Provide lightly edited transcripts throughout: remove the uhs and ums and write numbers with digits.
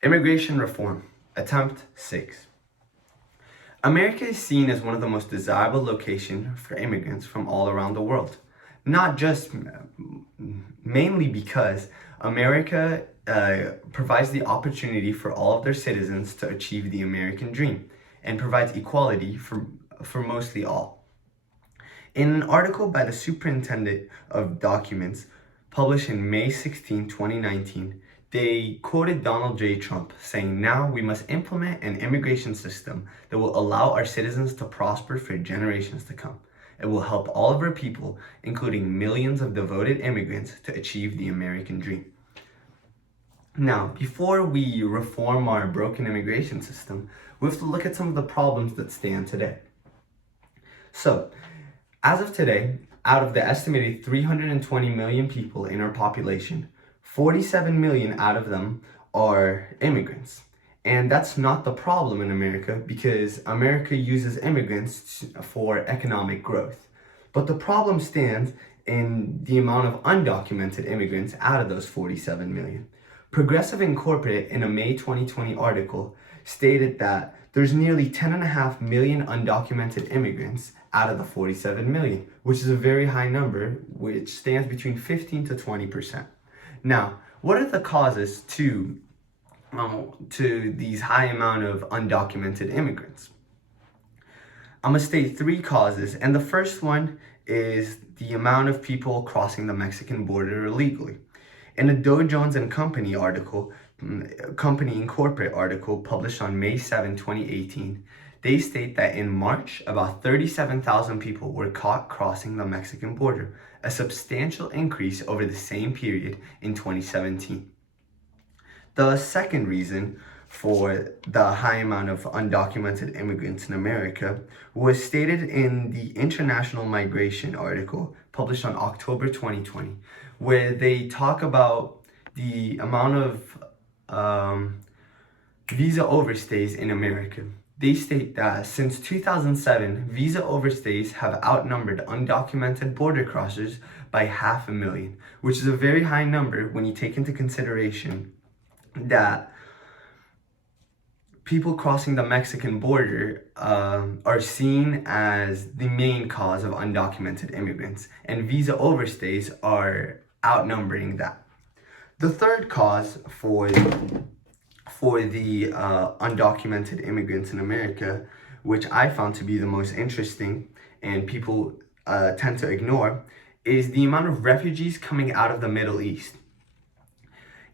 Immigration Reform, Attempt 6. America is seen as one of the most desirable locations for immigrants from all around the world. Not just mainly because America provides the opportunity for all of their citizens to achieve the American dream and provides equality for mostly all. In an article by the Superintendent of Documents published in May 16, 2019, they quoted Donald J. Trump saying, "Now we must implement an immigration system that will allow our citizens to prosper for generations to come. It will help all of our people, including millions of devoted immigrants, to achieve the American dream." Now, before we reform our broken immigration system, we have to look at some of the problems that stand today. So, as of today, out of the estimated 320 million people in our population, 47 million out of them are immigrants. And that's not the problem in America because America uses immigrants for economic growth. But the problem stands in the amount of undocumented immigrants out of those 47 million. Progressive Incorporated, in a May 2020 article, stated that there's nearly 10.5 million undocumented immigrants out of the 47 million, which is a very high number, which stands between 15 to 20%. Now, what are the causes to these high amount of undocumented immigrants? I'm gonna state three causes, and the first one is the amount of people crossing the Mexican border illegally. In a Dow Jones and Company article, Company Incorporate article published on May 7, 2018, they state that in March, about 37,000 people were caught crossing the Mexican border, a substantial increase over the same period in 2017. The second reason for the high amount of undocumented immigrants in America was stated in the International Migration article published on October 2020, where they talk about the amount of visa overstays in America. They state that since 2007, visa overstays have outnumbered undocumented border crossers by 500,000, which is a very high number when you take into consideration that people crossing the Mexican border are seen as the main cause of undocumented immigrants, and visa overstays are outnumbering that. The third cause for the undocumented immigrants in America, which I found to be the most interesting and people tend to ignore, is the amount of refugees coming out of the Middle East.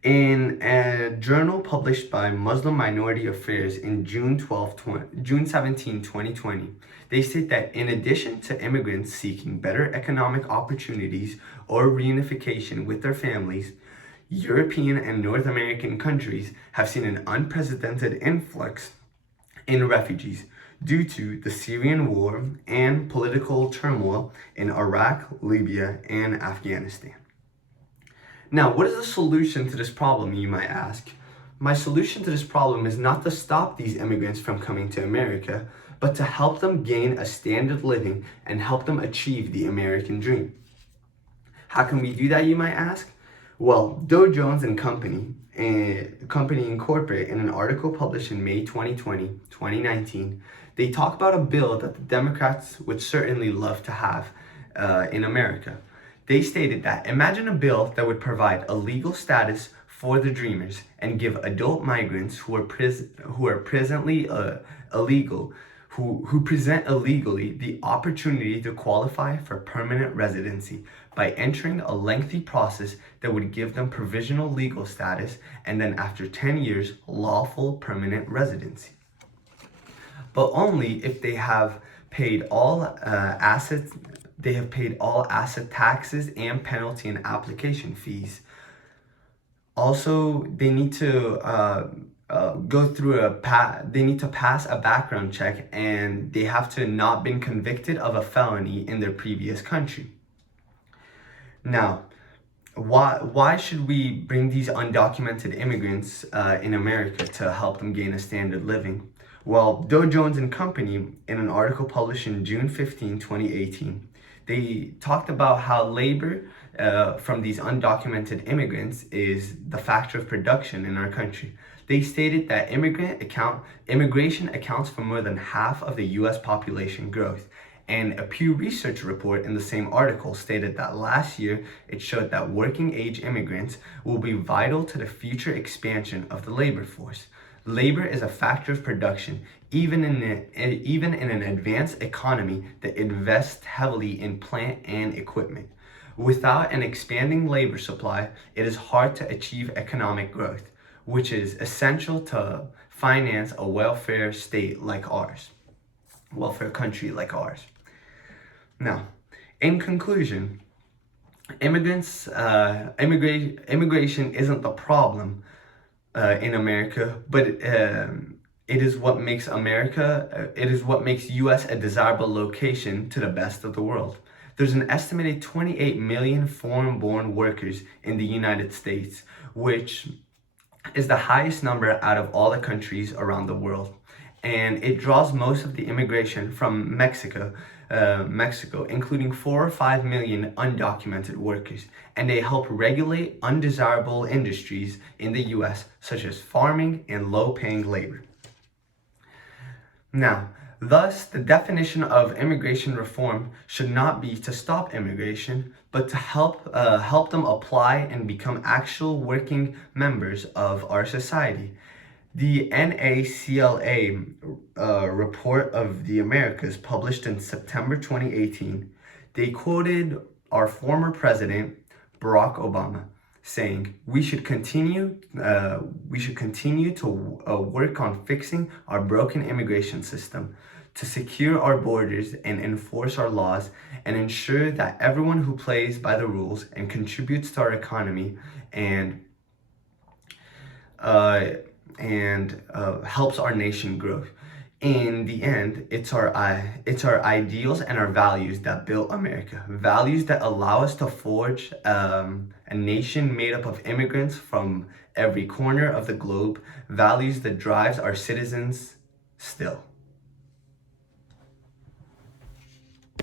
In a journal published by Muslim Minority Affairs in June 17, 2020, they state that in addition to immigrants seeking better economic opportunities or reunification with their families, European and North American countries have seen an unprecedented influx in refugees due to the Syrian war and political turmoil in Iraq, Libya, and Afghanistan. Now, what is the solution to this problem, you might ask? My solution to this problem is not to stop these immigrants from coming to America, but to help them gain a standard of living and help them achieve the American dream. How can we do that, you might ask? Well, Dow Jones and Company Incorporated, in an article published in May 2019, they talk about a bill that the Democrats would certainly love to have in America. They stated that, imagine a bill that would provide a legal status for the Dreamers and give adult migrants who are presently illegal, who present illegally, the opportunity to qualify for permanent residency by entering a lengthy process that would give them provisional legal status and then after 10 years, lawful permanent residency. But only if they have paid all asset taxes and penalty and application fees. Also, they need to they need to pass a background check, and they have to not been convicted of a felony in their previous country. Now, why should we bring these undocumented immigrants in America to help them gain a standard living? Well, Dow Jones and Company, in an article published in June 15, 2018, They talked about how labor from these undocumented immigrants is the factor of production in our country. They stated that immigration accounts for more than half of the US population growth. And a Pew Research report in the same article stated that last year it showed that working age immigrants will be vital to the future expansion of the labor force. Labor is a factor of production, even in an advanced economy that invests heavily in plant and equipment. Without an expanding labor supply, it is hard to achieve economic growth, which is essential to finance a welfare country like ours. Now, in conclusion, immigration isn't the problem in America, but it is what makes US a desirable location to the best of the world. There's an estimated 28 million foreign-born workers in the United States, which is the highest number out of all the countries around the world. And it draws most of the immigration from Mexico, including 4 or 5 million undocumented workers. And they help regulate undesirable industries in the US, such as farming and low-paying labor. Now, thus, the definition of immigration reform should not be to stop immigration, but to help them apply and become actual working members of our society. The NACLA report of the Americas, published in September 2018, they quoted our former president, Barack Obama, saying, we should continue to work on fixing our broken immigration system, to secure our borders and enforce our laws, and ensure that everyone who plays by the rules and contributes to our economy and helps our nation grow. In the end, it's our ideals and our values that built America. Values that allow us to forge a nation made up of immigrants from every corner of the globe. Values that drives our citizens still.